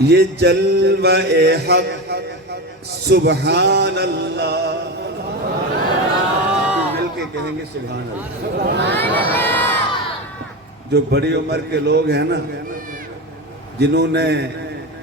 یہ جلوہ حق سبحان اللہ، مل کے کہیں گے سبحان اللہ۔ جو بڑی عمر کے لوگ ہیں نا، جنہوں نے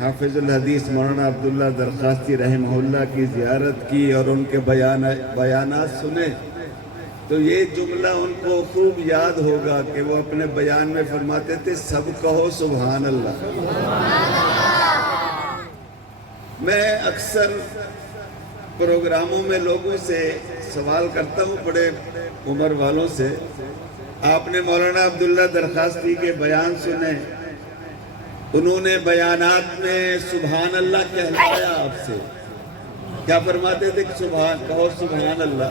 حافظ الحدیث مولانا عبداللہ درخواستی رحمہ اللہ کی زیارت کی اور ان کے بیانات سنے، تو یہ جملہ ان کو خوب یاد ہوگا کہ وہ اپنے بیان میں فرماتے تھے سب کہو سبحان اللہ۔ میں اکثر پروگراموں میں لوگوں سے سوال کرتا ہوں، بڑے عمر والوں سے، آپ نے مولانا عبداللہ درخواستی کے بیان سنے، انہوں نے بیانات میں سبحان اللہ کہلایا، آپ سے کیا فرماتے تھے کہ کہو سبحان اللہ۔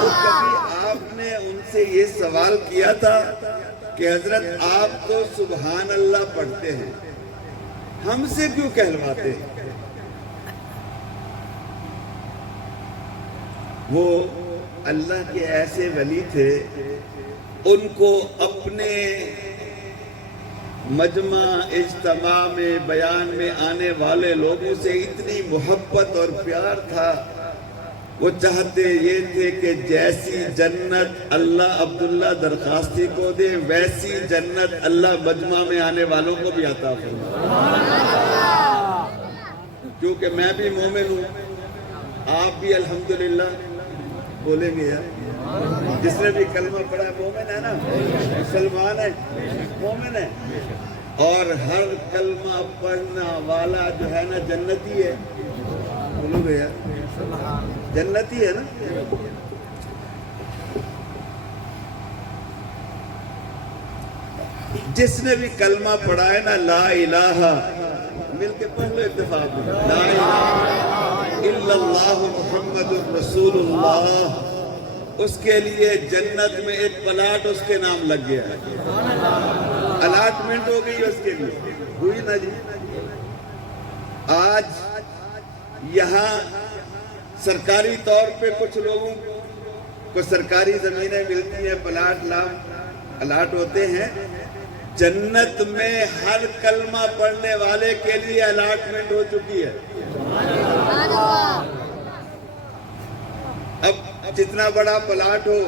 تو کبھی آپ نے ان سے یہ سوال کیا تھا کہ حضرت آپ تو سبحان اللہ پڑھتے ہیں، ہم سے کیوں کہلواتے ہیں؟ وہ اللہ کے ایسے ولی تھے، ان کو اپنے مجمع اجتماع میں بیان میں آنے والے لوگوں سے اتنی محبت اور پیار تھا، وہ چاہتے یہ تھے کہ جیسی جنت اللہ عبداللہ درخواستی کو دے، ویسی جنت اللہ مجمع میں آنے والوں کو بھی عطا فرمائے۔ کیونکہ میں بھی مومن ہوں، آپ بھی الحمدللہ بولیں گے یار، جس نے بھی کلمہ پڑھا ہے مومن ہے نا، مسلمان ہے، مومن ہے، اور ہر کلمہ پڑھنا والا جو ہے نا جنتی ہے، بولو گے یار، جنتی ہے نا۔ جس نے بھی کلمہ پڑھا ہے نا لا الہ، مل کے پڑھ لو اتفاق میں، لا الہ الا اللہ محمد الرسول اللہ، اس کے لیے جنت میں ایک پلاٹ اس کے نام لگ گیا ہے، الاٹمنٹ ہو گئی اس کے لیے، ہوئی نا جی۔ آج یہاں سرکاری طور پہ کچھ لوگوں کو سرکاری زمینیں ملتی ہیں، پلاٹ الاٹ ہوتے ہیں، جنت میں ہر کلمہ پڑھنے والے کے لیے الاٹمنٹ ہو چکی ہے۔ اب جتنا بڑا پلاٹ ہو،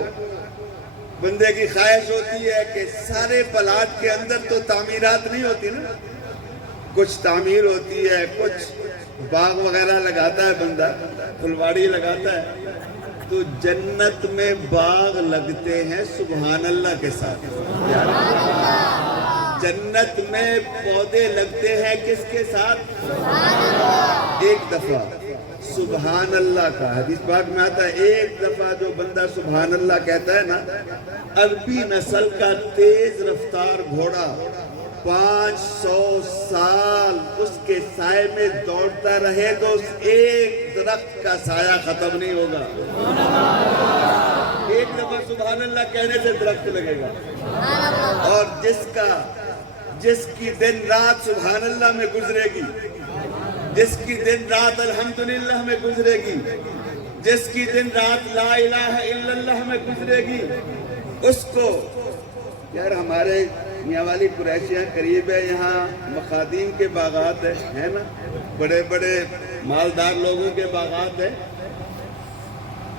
بندے کی خواہش ہوتی ہے کہ سارے پلاٹ کے اندر تو تعمیرات نہیں ہوتی نا، کچھ تعمیر ہوتی ہے، کچھ باغ وغیرہ لگاتا ہے بندہ، پھلواڑی لگاتا ہے، تو جنت میں باغ لگتے ہیں سبحان اللہ کے ساتھ، جنت میں پودے لگتے ہیں کس کے ساتھ؟ ایک دفعہ سبحان اللہ کا، حدیث پاک میں آتا ہے ایک دفعہ جو بندہ سبحان اللہ کہتا ہے نا، عربی نسل کا تیز رفتار گھوڑا 500 سال اس کے سائے میں دوڑتا رہے تو اس ایک درخت کا سایہ ختم نہیں ہوگا۔ ایک دفعہ سبحان اللہ کہنے سے درخت لگے گا، اور جس کی دن رات سبحان اللہ میں گزرے گی، جس کی دن رات الحمدللہ میں گزرے گی، جس کی دن رات لا الہ الا اللہ میں گزرے گی، اس کو یار ہمارے میاں والی قریشیاں قریب ہے، یہاں مخادیم کے باغات ہیں نا، بڑے بڑے مالدار لوگوں کے باغات ہیں،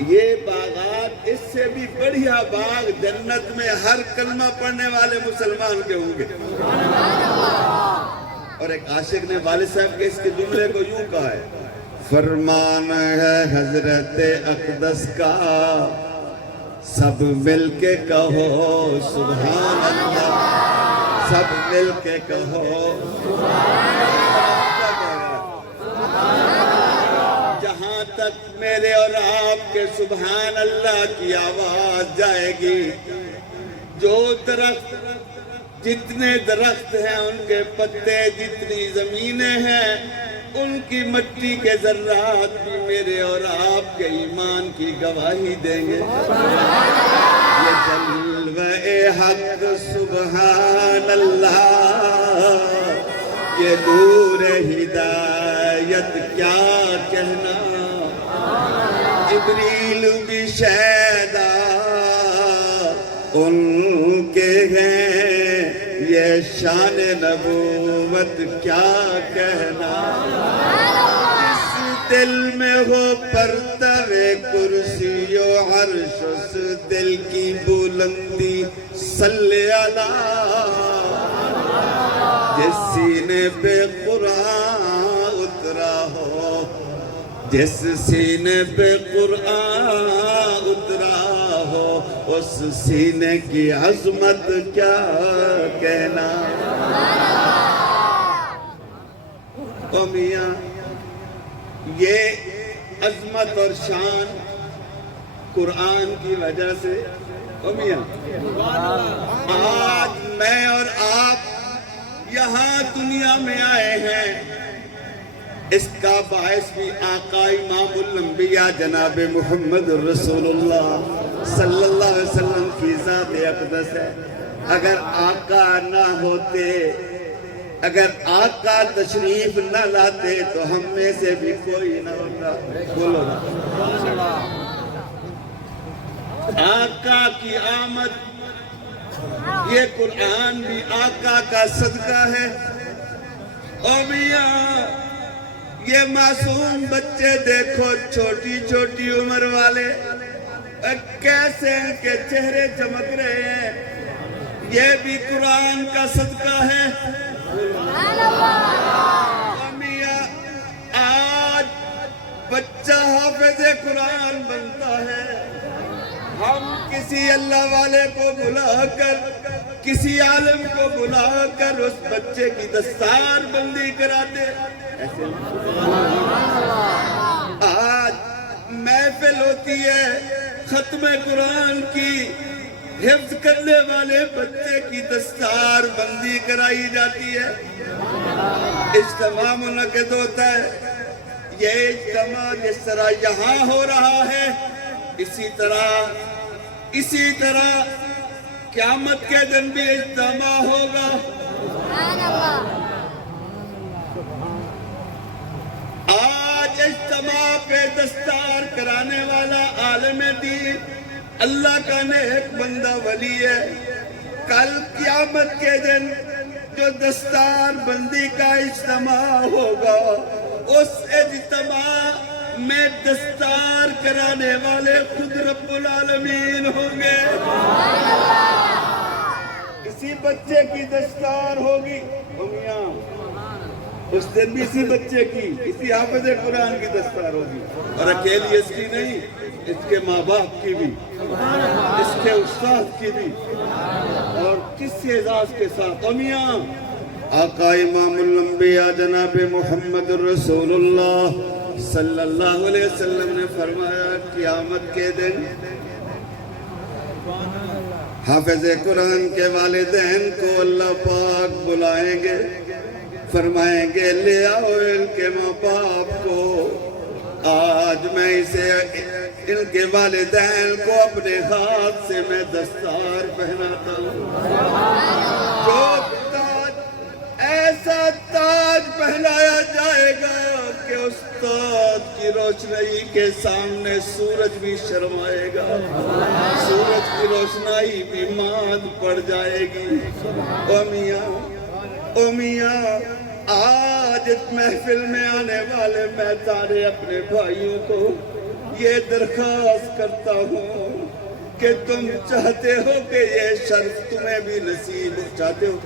یہ باغات اس سے بھی بڑھیا باغ جنت میں ہر کلمہ پڑھنے والے مسلمان کے ہوں گے۔ اور ایک عاشق نے والد صاحب کے اس کے جملے کو یوں کہا ہے، فرمان ہے حضرت اقدس کا سب مل کے کہو سبحان اللہ، سب مل کے کہو سبحان اللہ۔ جہاں تک میرے اور آپ کے سبحان اللہ کی آواز جائے گی، جو درخت جتنے درخت ہیں ان کے پتے، جتنی زمینیں ہیں ان کی مٹی کے ذرات بھی میرے اور آپ کے ایمان کی گواہی دیں گے۔ یہ جلوہ حق سبحان اللہ، یہ نور ہدایت کیا کہنا، جبریل بھی شہدا ان کے ہیں یہ شان نبوت کیا کہنا، جس دل میں ہو پرتوے کرسی و عرش اس دل کی بلندی صلی اللہ، جس سینے پہ قرآن اترا ہو، جس سینے پہ قرآن اترا ہو، اس سینے کی عظمت کیا کہنا۔ او میاں یہ عظمت اور شان قرآن کی وجہ سے، او میاں آج میں اور آپ یہاں دنیا میں آئے ہیں، اس کا باعث بھی آقا امام الانبیاء جناب محمد رسول اللہ صلی اللہ علیہ وسلم کی ذات اقدس ہے۔ اگر آقا نہ ہوتے، اگر آقا تشریف نہ لاتے تو ہم میں سے بھی کوئی نہ ہوتا۔ بولو نا، آقا کی آمد، یہ قرآن بھی آقا کا صدقہ ہے۔ او میاں یہ معصوم بچے دیکھو، چھوٹی چھوٹی عمر والے، کیسے ان کے چہرے چمک رہے ہیں، یہ بھی قرآن کا صدقہ ہے۔ او میاں آج بچہ حافظ قرآن بنتا ہے، ہم کسی اللہ والے کو بلا کر، کسی عالم کو بلا کر اس بچے کی دستار بندی کراتے۔ آج محفل ہوتی ہے، ختم قرآن کی حفظ کرنے والے بچے کی دستار بندی کرائی جاتی ہے، اجتماع منعقد ہوتا ہے۔ یہ اجتماع جس طرح یہاں ہو رہا ہے، اسی طرح قیامت کے دن بھی اجتماع ہوگا۔ آج اجتماع پہ دستار کرانے والا عالم دین اللہ کا نیک بندہ ولی ہے۔ کل قیامت کے دن جو دستار بندی کا اجتماع ہوگا، اس اجتماع میں دستار کرانے والے خود رب العالمین ہوں گے۔ کسی بچے کی دستار ہوگی، میاں اس دن بھی اسی بچے کی، اسی حافظ قرآن کی دستار ہوگی، اور اکیلی اس کی نہیں، اس کے ماں باپ کی بھی، اس کے استاد کی بھی، اور کس اعزاز کے ساتھ۔ میاں آقا امام الانبیاء جناب محمد رسول اللہ صلی اللہ علیہ وسلم نے فرمایا، قیامت کے دن حافظ قرآن کے والدین کو اللہ پاک بلائیں گے، فرمائیں گے لے آؤ ان کے ماں باپ کو، آج میں اسے ان کے والدین کو اپنے ہاتھ سے میں دستار پہناتا ہوں۔ جو تاج، ایسا تاج پہنایا جائے گا کہ استاد کی روشنائی کے سامنے سورج بھی شرمائے گا، سورج کی روشنائی بھی ماند پڑ جائے گی۔ او میاں آج اس محفل میں آنے والے میں سارے اپنے بھائیوں کو یہ درخواست کرتا ہوں کہ تم چاہتے ہو کہ یہ شرف تمہیں بھی نصیب ہو، چاہتے ہو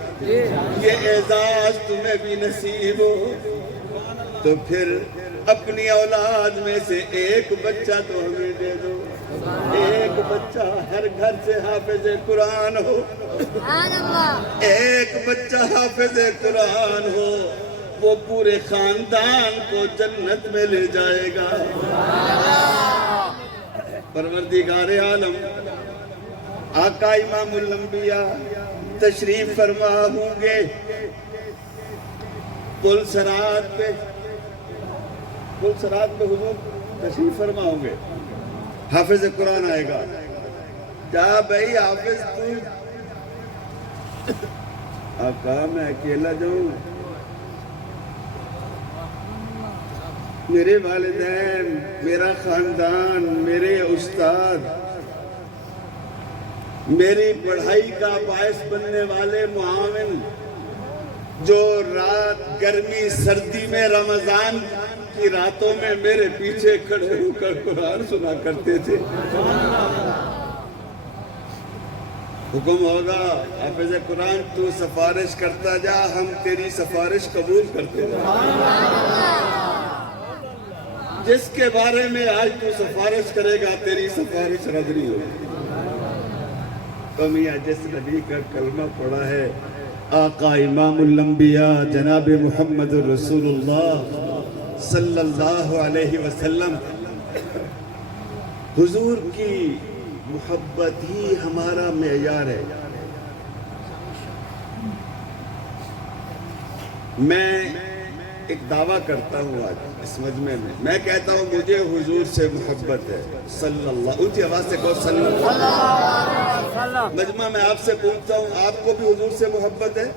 یہ اعزاز تمہیں بھی نصیب ہو، تو پھر اپنی اولاد میں سے ایک بچہ تو ہمیں دے دو، ایک بچہ ہر گھر سے حافظ قرآن ہو، ایک بچہ حافظ قرآن ہو، وہ پورے خاندان کو جنت میں لے جائے گا۔ پروردگار عالم آقا امام الانبیاء تشریف فرما ہوں گے پل صراط پہ حضور تشریف فرما ہوں گے، حافظ قرآن آئے گا، جا بھائی حافظ تو آقا میں اکیلا جاؤں، میرے والدین، میرا خاندان، میرے استاد، میری پڑھائی کا باعث بننے والے معاون جو رات گرمی سردی میں رمضان کی راتوں میں میرے پیچھے کھڑے ہو کر قرآن سنا کرتے تھے، حکم ہوگا حافظ قرآن تو سفارش کرتا جا، ہم تیری سفارش قبول کرتے جا۔ جس کے بارے میں آج تو سفارش کرے گا تیری سفارش رد نہیں ہوگی۔ تو میاں جس نبی کا کلمہ پڑھا ہے، آقا امام الانبیاء جناب محمد رسول اللہ صلی اللہ علیہ وسلم، حضور کی محبت ہی ہمارا معیار ہے۔ میں ایک دعویٰ کرتا ہوں آج اس مجمع میں کہتا ہوں مجھے حضور سے محبت ہے صلی اللہ، اونچی آواز سے کہو صلی اللہ۔ مجمع میں آپ سے پوچھتا ہوں آپ کو بھی حضور سے محبت ہے؟